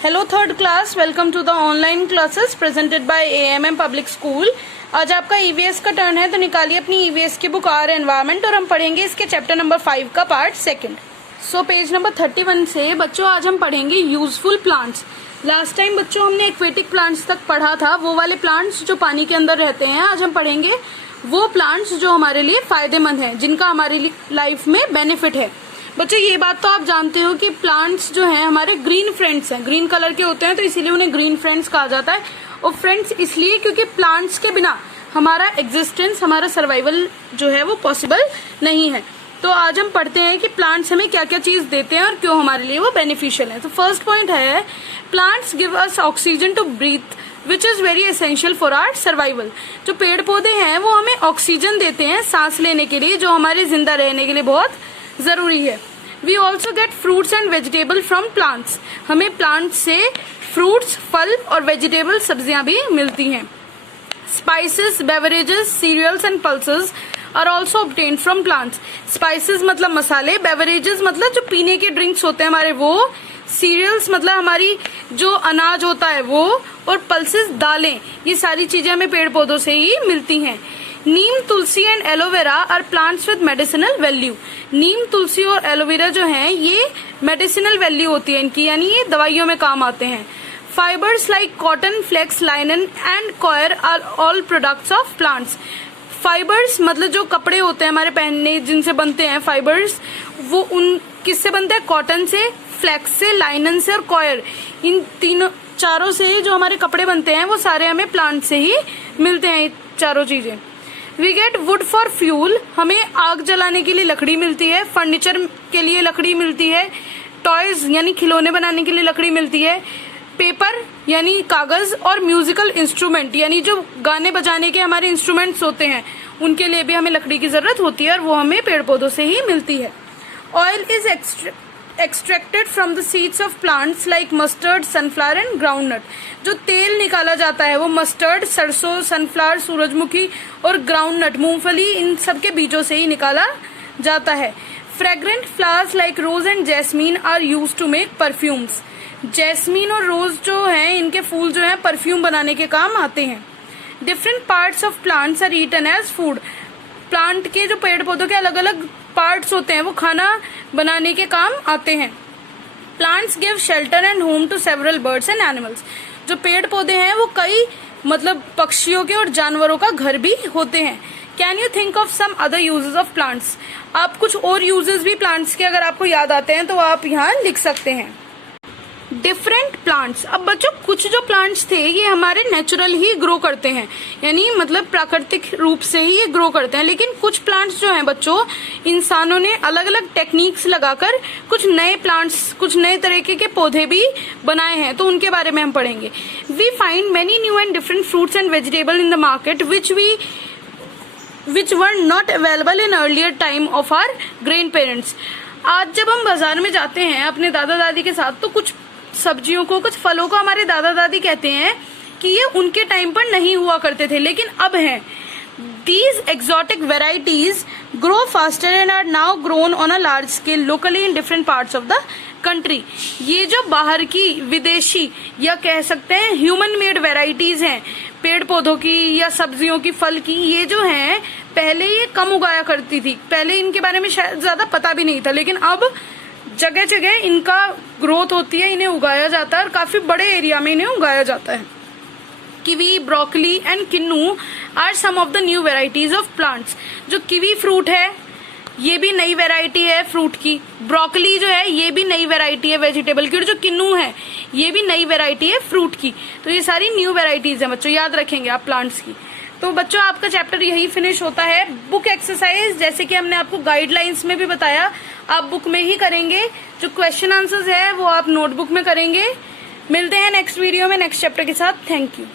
Hello third class, welcome to the online classes presented by AMM public school. आज आपका EVS का turn है, तो निकालिए अपनी ईवीएस की बुक आर एनवायरमेंट और हम पढ़ेंगे इसके चैप्टर नंबर 5 का part second. So page number 31 से बच्चों आज हम पढ़ेंगे यूजफुल प्लांट्स। लास्ट टाइम बच्चों हमने एक्वेटिक प्लांट्स तक पढ़ा था, वो वाले प्लांट्स जो पानी के अंदर रहते हैं। आज हम पढ़ेंगे वो प्लांट्स जो हमारे लिए फायदेमंद हैं, जिनका हमारी लाइफ में बेनिफिट है। बच्चों ये बात तो आप जानते हो कि प्लांट्स जो हैं हमारे ग्रीन फ्रेंड्स हैं, ग्रीन कलर के होते हैं, तो इसीलिए उन्हें ग्रीन फ्रेंड्स कहा जाता है। और फ्रेंड्स इसलिए क्योंकि प्लांट्स के बिना हमारा एग्जिस्टेंस, हमारा सर्वाइवल जो है वो पॉसिबल नहीं है। तो आज हम पढ़ते हैं कि प्लांट्स हमें क्या क्या चीज देते हैं और क्यों हमारे लिए वो बेनिफिशियल है। तो फर्स्ट पॉइंट है, plants give us oxygen to breathe which is very essential for our survival. जो पेड़ पौधे हैं वो हमें ऑक्सीजन देते हैं सांस लेने के लिए, जो हमारे जिंदा रहने के लिए बहुत जरूरी है। We also get fruits and vegetable from plants. हमें प्लांट्स से फ्रूट्स, फल और वेजिटेबल सब्जियां भी मिलती हैं। Spices, beverages, cereals and pulses are also obtained from plants. Spices मतलब मसाले, बेवरेजेस मतलब जो पीने के ड्रिंक्स होते हैं हमारे वो, सीरियल्स मतलब हमारी जो अनाज होता है वो, और पल्सेस दालें। ये सारी चीजें हमें पेड़ पौधों से ही मिलती हैं। Neem, tulsi and aloe vera are plants with medicinal value. Neem, tulsi और एलोवेरा जो हैं ये मेडिसिनल वैल्यू होती है इनकी, यानी ये दवाइयों में काम आते हैं। Fibres like cotton, flax, linen and coir are all products of plants. Fibres मतलब जो कपड़े होते हैं हमारे पहनने जिनसे बनते हैं फाइबर्स, वो उन किससे बनते हैं? कॉटन से, फ्लेक्स से, लाइनन से और कॉयर। इन तीनों चारों से जो हमारे कपड़े बनते हैं वो सारे हमें प्लांट से ही मिलते हैं, ये चारों चीजें। We get wood for fuel. हमें आग जलाने के लिए लकड़ी मिलती है, फर्नीचर के लिए लकड़ी मिलती है, टॉयज यानी खिलौने बनाने के लिए लकड़ी मिलती है, पेपर यानी कागज, और म्यूजिकल इंस्ट्रूमेंट यानी जो गाने बजाने के हमारे इंस्ट्रूमेंट्स होते हैं उनके लिए भी हमें लकड़ी की जरूरत होती है और वो हमें पेड़ पौधों से ही मिलती है। Oil is extracted from the seeds of plants like mustard, sunflower and groundnut. जो तेल निकाला जाता है वो मस्टर्ड, सरसों, सनफ्लावर, सूरजमुखी और ग्राउंडनट, मूंगफली, इन सब के बीजों से ही निकाला जाता है। Fragrant flowers like rose and jasmine are used to make perfumes. Jasmine और रोज जो हैं इनके फूल जो हैं परफ्यूम बनाने के काम आते हैं। Different parts of plants are eaten as food. Plant के जो पेड़ पौधों के अलग अलग पार्ट्स होते हैं वो खाना बनाने के काम आते हैं। Plants give shelter and home to several birds and animals. जो पेड़ पौधे हैं वो कई मतलब पक्षियों के और जानवरों का घर भी होते हैं। Can you think of some other uses of plants? आप कुछ और यूजेस भी प्लांट्स के अगर आपको याद आते हैं तो आप यहाँ लिख सकते हैं। Different plants. अब बच्चों कुछ जो प्लांट्स थे ये हमारे नेचुरल ही ग्रो करते हैं, यानी मतलब प्राकृतिक रूप से ही ये ग्रो करते हैं, लेकिन कुछ प्लांट्स जो हैं बच्चों इंसानों ने अलग अलग टेक्निक्स लगाकर कुछ नए प्लांट्स, कुछ नए तरीके के पौधे भी बनाए हैं, तो उनके बारे में हम पढ़ेंगे। We find many new and different fruits and vegetable in the market which were not available in earlier time of our grandparents। आज जब हम बाजार में जाते हैं अपने दादा दादी के साथ, तो कुछ सब्जियों को, कुछ फलों को हमारे दादा दादी कहते हैं कि ये उनके टाइम पर नहीं हुआ करते थे लेकिन अब हैं। These exotic varieties grow faster and are now grown on a large scale locally in different parts of the country। ये जो बाहर की, विदेशी या कह सकते हैं ह्यूमन मेड वेराइटीज हैं पेड़ पौधों की या सब्जियों की, फल की, ये जो हैं पहले ये कम उगाया करती थी, पहले इनके बारे में शायद ज्यादा पता भी नहीं था, लेकिन अब जगह जगह इनका ग्रोथ होती है, इन्हें उगाया जाता है और काफी बड़े एरिया में इन्हें उगाया जाता है। Kiwi, broccoli and kinnow are some of the new varieties of plants. जो किवी फ्रूट है ये भी नई वेराइटी है फ्रूट की, ब्रोकली जो है ये भी नई वेराइटी है वेजिटेबल की, और जो किन्नू है ये भी नई वेराइटी है फ्रूट की। तो ये सारी न्यू वेराइटीज है बच्चों, याद रखेंगे आप प्लांट्स की। तो बच्चों आपका चैप्टर यही फिनिश होता है। बुक एक्सरसाइज जैसे कि हमने आपको गाइडलाइंस में भी बताया, आप बुक में ही करेंगे। जो क्वेश्चन आंसर्स है वो आप नोटबुक में करेंगे। मिलते हैं नेक्स्ट वीडियो में नेक्स्ट चैप्टर के साथ। Thank you.